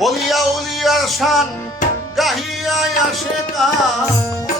অলিয়া উলিয়ার শান গাহিয়া আসে গান